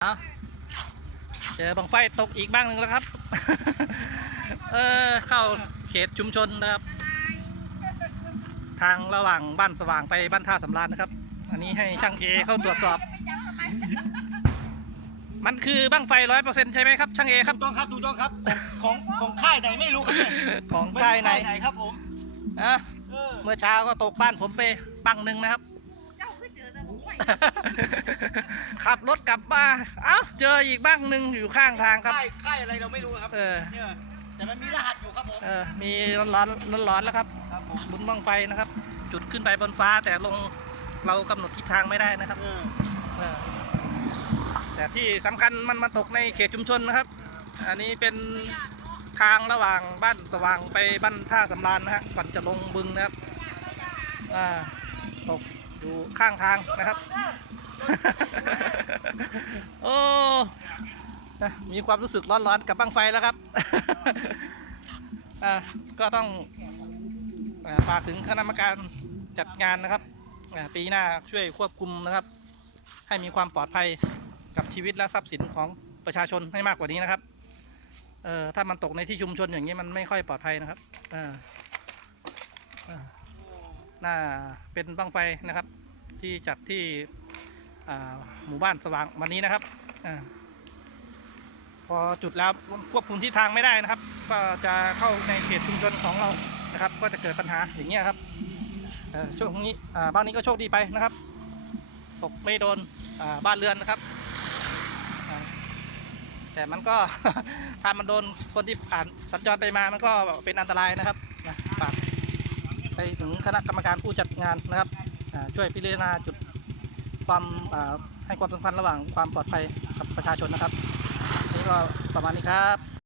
เอาเจอบังไฟตกอีกบ้างหนึ่งแล้วครับ เออเข้าเขตชุมชนนะครับ ทางระหว่างบ้านสว่างไปบ้านท่าสำราญนะครับ อันนี้ให้ช่างเอเข้าตรวจสอบ มันคือบ้างไฟร้อยเปอร์เซ็นต์ใช่ไหมครับช่างเอครับ ถูกต้องครับถูกต้องครับ ของของของค่ายไหนไม่รู้ครับเนี่ยของไม่รู้ค่ายไหนไหนครับผมอะเออเมื่อเช้าก็ตกบ้านผมไปปังหนึ่งนะครับ เจ้าคือเจอแต่ผมไหว ขับรถกลับมาเอ้าเจออีกบ้างหนึ่งอยู่ข้างทางครับ ค่ายค่ายอะไรเราไม่รู้ครับเออ เนี่ยแต่มันมีรหัสอยู่ครับผม เออมีร้อนร้อนร้อนร้อนๆแล้วครับ ครับผมบุญบ้างไฟนะครับ จุดขึ้นไปบนฟ้าแต่ลงเรากำหนดทิศทางไม่ได้นะครับเออเออแต่ที่สำคัญมันมาตกในเขตชุมชนนะครับ อันนี้เป็นทางระหว่างบ้านสว่างไปบ้านท่าสำราญนะฮะก่อนจะลงบึงนะครับอ่าตกอยู่ข้างทางนะครับ โอ้นะ มีความรู้สึกร้อนๆกับบ้างไฟแล้วครับก็ต้องฝากถึงคณะกรรมการจัดงานนะครับปีหน้าช่วยควบคุมนะครับ ให้มีความปลอดภัยกับชีวิตและทรัพย์สินของประชาชนให้มากกว่านี้นะครับเอ่อถ้ามันตกในที่ชุมชนอย่างนี้มันไม่ค่อยปลอดภัยนะครับเออน่าเป็นบั้งไฟนะครับ ที่จัดที่หมู่บ้านสว่างวันนี้นะครับ พอจุดแล้วควบคุมทิศทางไม่ได้นะครับ ก็จะเข้าในเขตชุมชนของเรานะครับ ก็จะเกิดปัญหาอย่างเงี้ยครับช่วงนี้บ้านนี้ก็โชคดีไปนะครับ ตกไม่โดนบ้านเรือนนะครับ แต่มันก็ถ้ามันโดนคนที่ผ่านสัญจรไปมามันก็เป็นอันตรายนะครับฝากไปถึงคณะกรรมการผู้จัดงานนะครับช่วยพิจารณาจุดความให้ความสำคัญระหว่างความปลอดภัยกับประชาชนนะครับ ก็ประมาณนี้ครับ